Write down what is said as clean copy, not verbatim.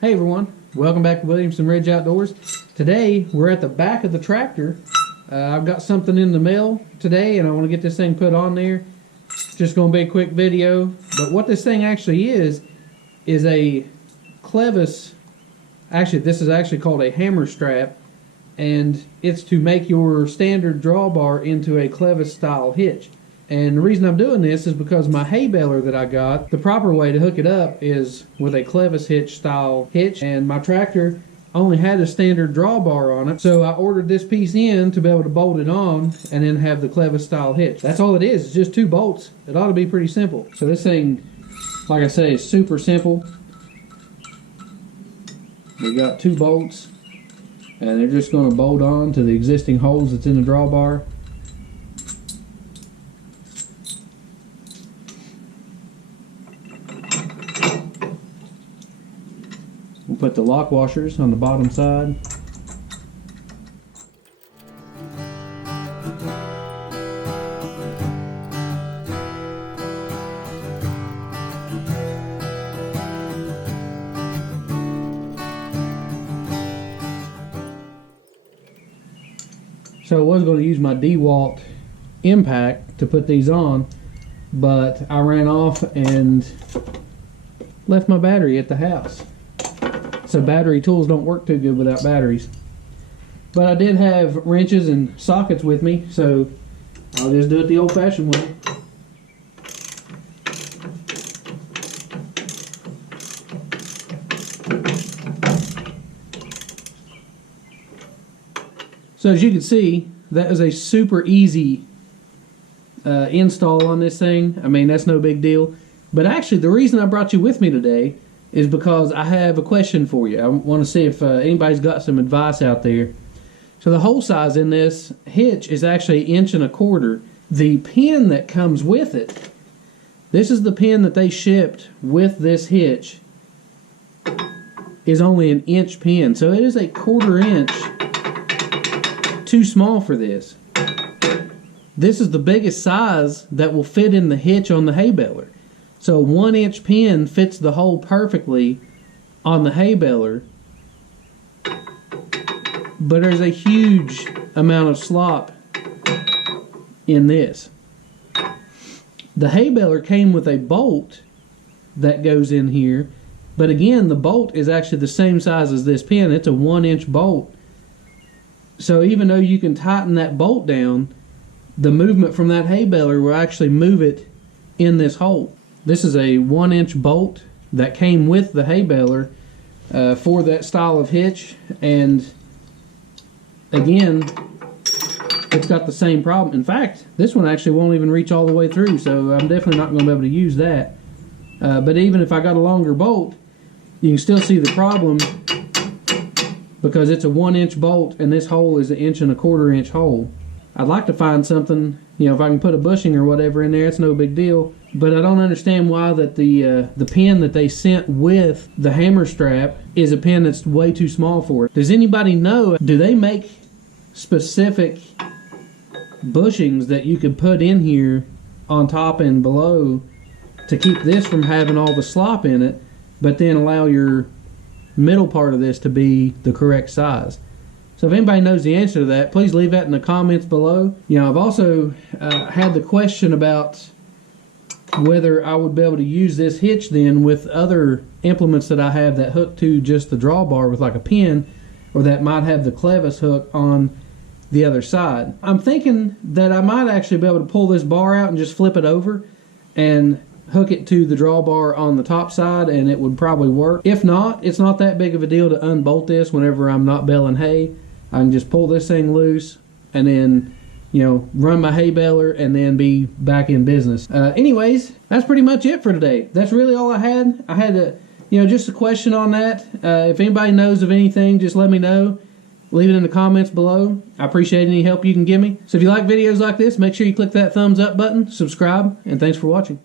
Hey everyone, welcome back to Williamson Ridge Outdoors. Today we're at the back of the tractor. I've got something in the mail today and I want to get this thing put on there. Just going to be a quick video, but what this thing actually is a clevis. Actually, this is actually called a Hammerstrap, and it's to make your standard drawbar into a clevis style hitch. And the reason I'm doing this is because my hay baler that I got, the proper way to hook it up is with a clevis hitch style hitch, and my tractor only had a standard drawbar on it, so I ordered this piece in to be able to bolt it on and then have the clevis style hitch. That's all it is. It's just 2 bolts. It ought to be pretty simple. So this thing, like I say, is super simple. We got 2 bolts and they're just going to bolt on to the existing holes that's in the drawbar. We'll put the lock washers on the bottom side. So I was going to use my Dewalt impact to put these on, but I ran off and left my battery at the house. So battery tools don't work too good without batteries. But I did have wrenches and sockets with me, so I'll just do it the old-fashioned way. So as you can see, that is a super easy install on this thing. I mean, that's no big deal. But actually, the reason I brought you with me today is because I have a question for you. I want to see if anybody's got some advice out there. So the hole size in this hitch is actually 1.25 inches. The pin that comes with it, this is the pin that they shipped with this hitch, is only an 1-inch pin. So it is a 1/4 inch too small for this. This is the biggest size that will fit in the hitch on the hay baler. So a 1-inch pin fits the hole perfectly on the hay baler, but there's a huge amount of slop in this. The hay baler came with a bolt that goes in here, but again, the bolt is actually the same size as this pin. It's a 1-inch bolt. So even though you can tighten that bolt down, the movement from that hay baler will actually move it in this hole. This is a 1-inch bolt that came with the hay baler for that style of hitch, and again, it's got the same problem. In fact, this one actually won't even reach all the way through, so I'm definitely not going to be able to use that. But even if I got a longer bolt, you can still see the problem because it's a 1-inch bolt and this hole is an 1.25 inch hole. I'd like to find something, you know, if I can put a bushing or whatever in there, it's no big deal. But I don't understand why that the pin that they sent with the Hammerstrap is a pin that's way too small for it. Does anybody know, do they make specific bushings that you could put in here on top and below to keep this from having all the slop in it, but then allow your middle part of this to be the correct size? So if anybody knows the answer to that, please leave that in the comments below. You know, I've also had the question about whether I would be able to use this hitch then with other implements that I have that hook to just the drawbar with like a pin, or that might have the clevis hook on the other side. I'm thinking that I might actually be able to pull this bar out and just flip it over and hook it to the drawbar on the top side, and it would probably work. If not, it's not that big of a deal to unbolt this whenever I'm not baling hay. I can just pull this thing loose and then, you know, run my hay baler and then be back in business. Anyways, that's pretty much it for today. That's really all I had. I had a, you know, just a question on that. If anybody knows of anything, just let me know. Leave it in the comments below. I appreciate any help you can give me. So if you like videos like this, make sure you click that thumbs up button, subscribe, and thanks for watching.